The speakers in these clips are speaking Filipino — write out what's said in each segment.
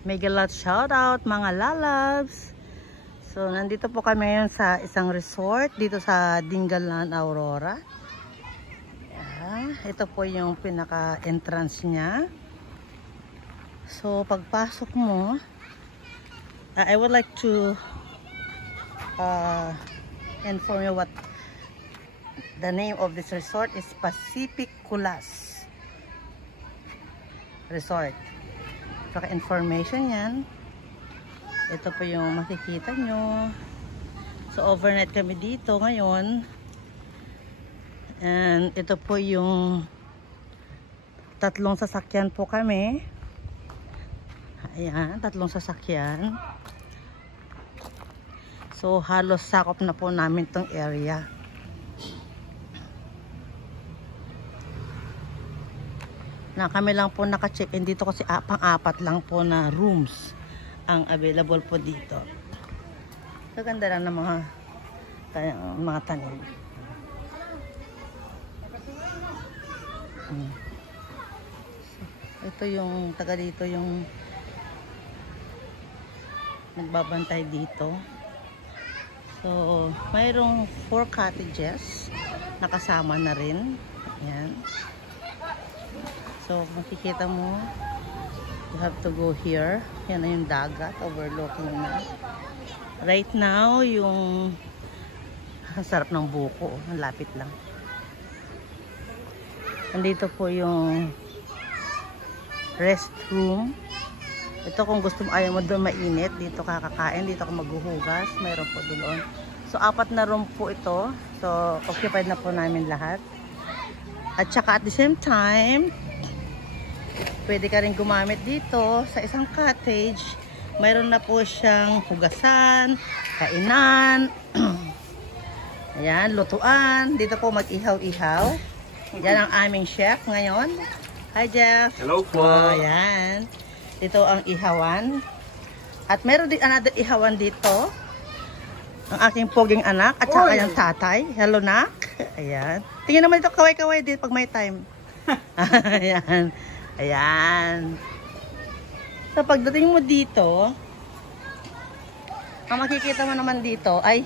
Mega lot shout out mga lalabs. So nandito po kami ngayon sa isang resort dito sa Dingalan, Aurora. Ito po yung pinaka entrance niya. So pagpasok mo, I would like to inform you what the name of this resort is. Pacific Kulas Resort. Saka information yan. Ito po yung makikita nyo. So overnight kami dito ngayon. And ito po yung tatlong sasakyan po kami. Ayan, tatlong sasakyan. So halos sakop na po namin tong area. Na kami lang po naka-check-in dito kasi pang-apat lang po na rooms ang available po dito. Kaganda lang ng mga tanim. Ito yung taga dito yung nagbabantay dito. So mayroong 4 cottages nakasama na rin. Ayan. So makikita mo, you have to go here. Yan na yung dagat, overlooking na. Right now, yung sarap ng buko, ang lapit lang. Nandito po yung restroom. Ito kung gusto mo, ayaw mo doon mainit, dito kakakain, dito ka maghuhugas, mayroon po doon. So 4 na room po ito. So occupied na po namin lahat. At saka at the same time, pwede ka rin gumamit dito sa isang cottage. Mayroon na po siyang hugasan, kainan, ayan, lutuan. Dito po mag-ihaw-ihaw. Yan ang aming chef ngayon. Hi Jeff. Hello po. Ayan. Dito ang ihawan. At meron din another ihawan dito. Ang aking poging anak at saka yung tatay. Hello nak. Ayan. Tingnan naman dito, kaway-kaway din pag may time. Ayan. Ayan. So pagdating mo dito, ang makikita mo naman dito ay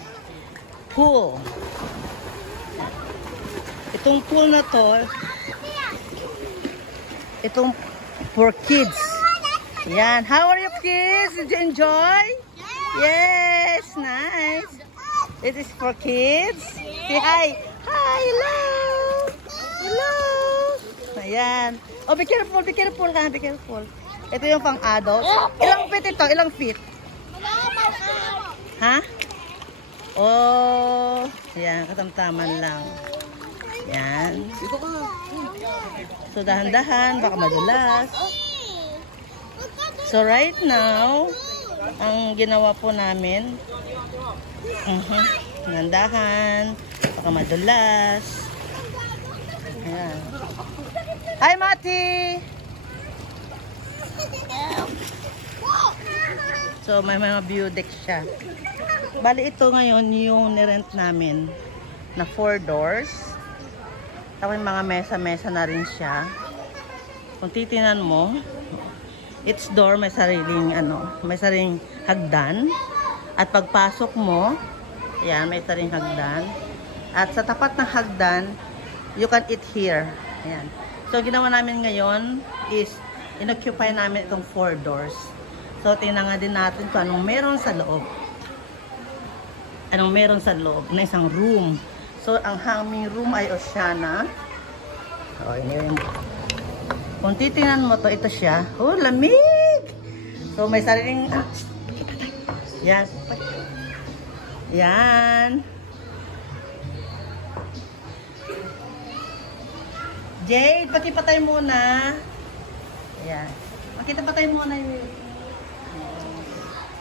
pool. Itong pool na to, itong for kids. Yan. How are you kids? Did you enjoy? Yes. Nice. It is for kids. Say hi. Hi. Hello. Hello. Ayan. Oh, be careful ha, be careful. Ito yung pang adult. Ilang feet ito? Ilang feet? Ha? Oh, ayan, katamtaman lang. Ayan. So, dahan-dahan, baka madulas. So, right now, ang ginawa po namin, dahan-dahan, baka madulas. Ayan. Hi, Mati! So, may mga view deck siya. Bali, ito ngayon yung nirent namin na 4 doors. Tapos mga mesa-mesa na rin siya. Kung titinan mo, each door may sariling, may sariling hagdan. At pagpasok mo, ayan, may sariling hagdan. At sa tapat ng hagdan, you can eat here. Ayan. So, ginawa namin ngayon is inoccupy namin itong 4 doors. So, tingnan nga din natin kung anong meron sa loob. Anong meron sa loob na isang room. So, ang aming room ay Oceana. So, yun. Kung titingnan mo to, ito siya. Oh, lamig! So, may sariling... Yan. Yan. Jade, pakipatay muna. Ayan. Pakipatay muna yun.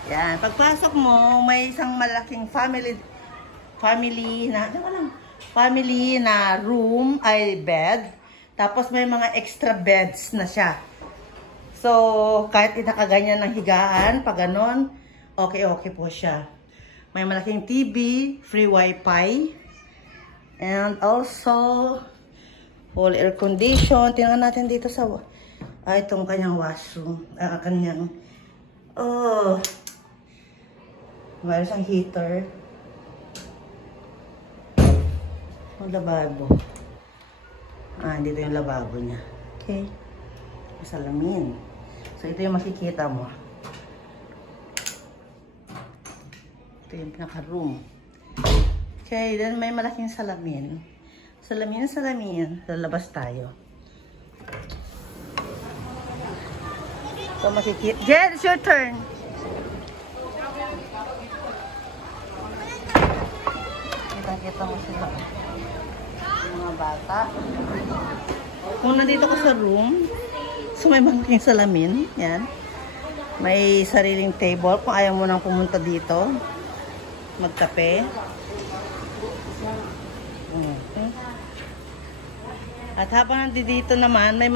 Ayan. Pagpasok mo, may isang malaking family na room ay bed. Tapos may mga extra beds na siya. So, kahit itakaganyan ng higaan, pag ganon, okay po siya. May malaking TV, free wifi, and also full air condition. Tingnan natin dito sa itong kanyang washroom, kanyang Oh. Mayroon siyang heater. Ang lababo. Dito yung lababo niya. Okay. Salamin. So, ito yung makikita mo. Ito yung pinaka-room. Okay, then may malaking salamin. Salamin. Lalabas tayo. So, makikita. Jen, it's your turn. Kita mo sila. Mga bata. Kung nandito ka sa room, so may malaking salamin. Yan. May sariling table. Kung ayaw mo nang pumunta dito, magkape. At habang nandito naman, may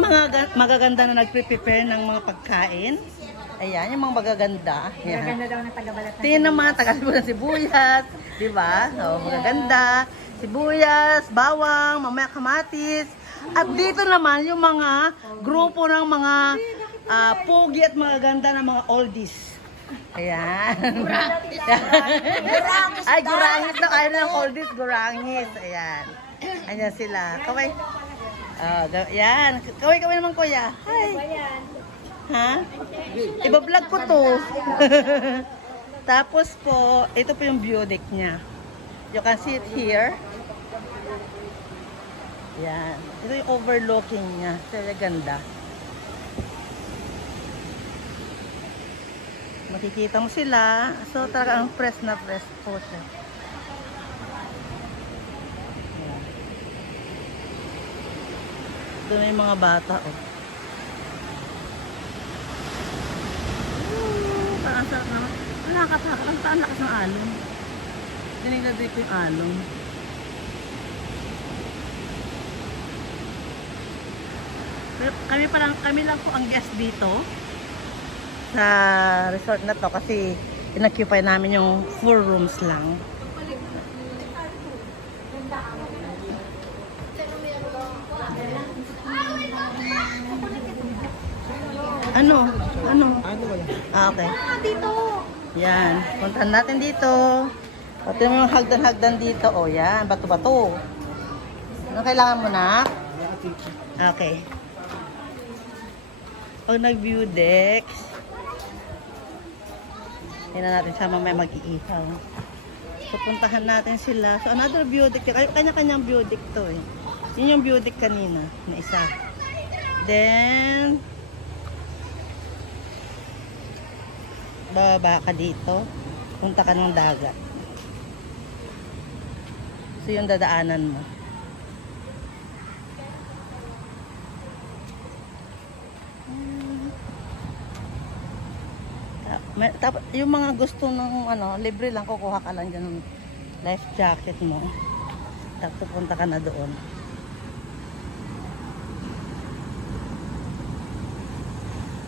mga magaganda na nagpre-prepare ng mga pagkain. Ayan, yung mga magaganda. Magaganda daw na taga-balat. Tingnan naman, taga-balat ng sibuyas. Diba? So, magaganda. Sibuyas, bawang, mamaya kamatis. At dito naman, yung mga grupo ng mga pogi at magaganda ng mga oldies. Ayan. Ay, gurangis na. Ayaw ng oldies, gurangis. Ayan. Ayan sila. Kaway. Yan. Kaway naman, kuya. Hi. Ha? Iba-vlog ko to. Tapos po, ito po yung view deck niya. You can see it here. Yan. Ito yung overlooking niya. Sila ganda. Makikita mo sila. So, talaga ang press na press po siya. Yan. Ito na yung mga bata, oh. Ang sarap naman. Nakakatakot. Ang lakas ng alon. Galing na dito yung alon. Pero kami lang po ang guest dito sa resort na to kasi in-occupy namin yung 4 rooms lang. Ano? Okay. Dito. Yan. Puntahan natin dito. Pati mo yung hagdan-hagdan dito. O, yan. Bato-bato. Ano kailangan mo na? Okay. Pag nag-view decks, yan na natin siya mamaya mag-iihaw. So, puntahan natin sila. So, another view deck. Kanya-kanyang view deck to eh. Yun yung view deck kanina na isa. Then, bababa ka dito, punta ka ng dagat. So, yung dadaanan mo. Yung mga gusto ng libre lang, kukuha ka lang dyan ng life jacket mo. Tapos punta ka na doon.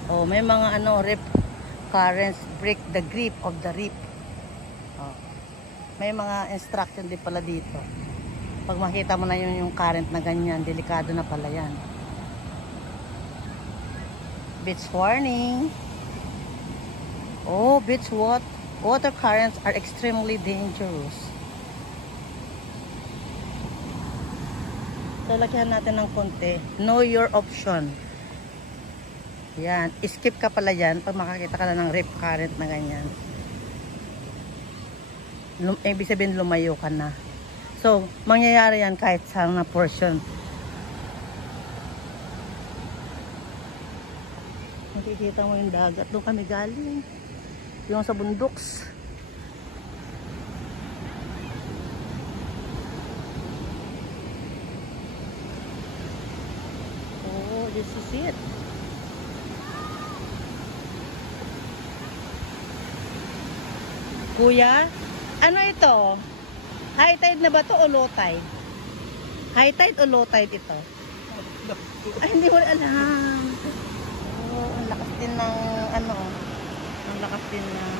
Oh, may mga rip currents break the grip of the reef. Oh. May mga instruction din pala dito. Pag makita mo na yung current na ganyan, delikado na pala yan. Beach warning. Oh, beach water currents are extremely dangerous. So, lagyan natin ng konti. Know your option. Yan. Skip ka pala yan pag makakita ka na ng rip current na ganyan. Ibig sabihin lumayo ka na. So, mangyayari yan kahit sa na portion. Makikita mo yung dagat. Doon kami galing. Yung sa bundoks. Oh, this is it. Kuya, ano ito? High tide na ba to o low tide? High tide o low tide ito? Ay, hindi ko alam. Oh, ang lakas din ng ang lakas din ng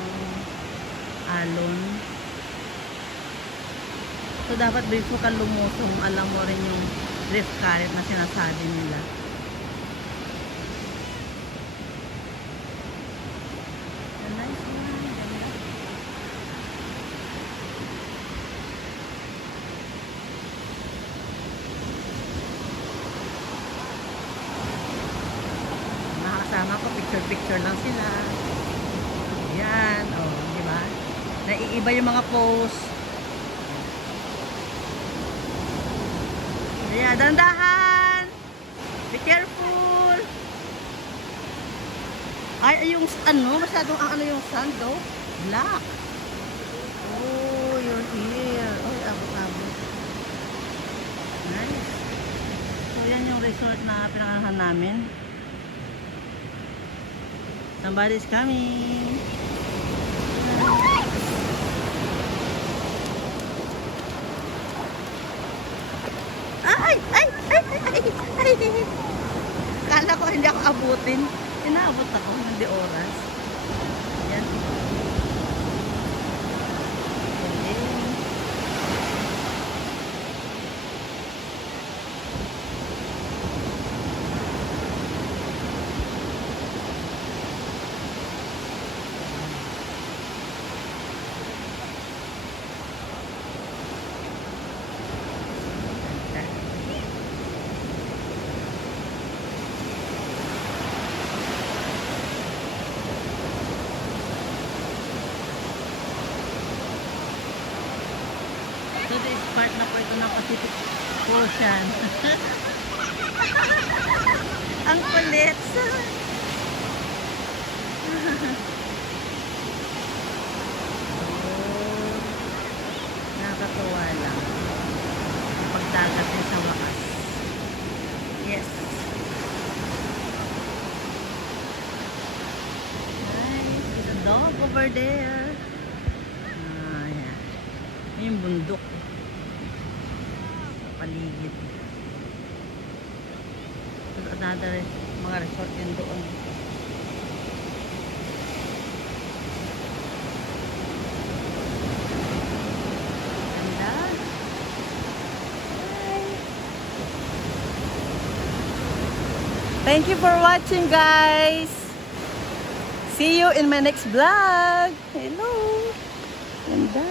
alon. So, dapat before ka lumusong, alam mo rin yung drift current na sinasabi nila. Picture-picture lang sila. Yan, oh, di ba? Naiiba yung mga pose. Ayan, dandahan! Be careful! Ay, yung ano, masyadong ang ano yung sand, oh. Black. Oh, your ear. Oh, abot-abot. Nice. So, yan yung resort na pinakanahan namin. Somebody's coming. Ay! Ay! Ay! Ay! Ay! Kala ko hindi ako abutin. Inaabot ako, hindi oras. Yan. So this part na po ito ng Pacific Ocean. Ang kulit. Nakakatuwa lang. Pagdagat din sa wakas. Yes. Nice. There's a dog over there. Ayan. Yung bundok. Paligid. There's another mga resort yun doon. Ganda. Thank you for watching, guys. See you in my next vlog. Hello. Ganda.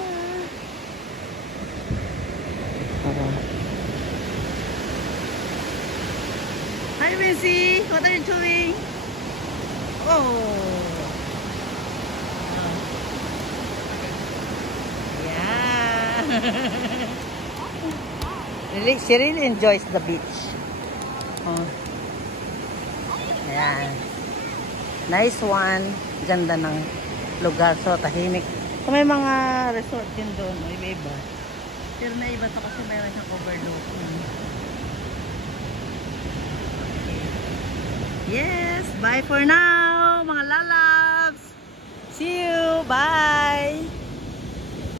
Hi, Missy. What are you doing? Oh. Yeah. She really enjoys the beach. Oh. Ayan. Nice one. Ganda ng lugar. So, tahimik. So, may mga resort din doon. Iba-iba. Pero na iba to kasi mayroon siyang overlooking. Yes, bye for now, mga lalabs. See you, bye.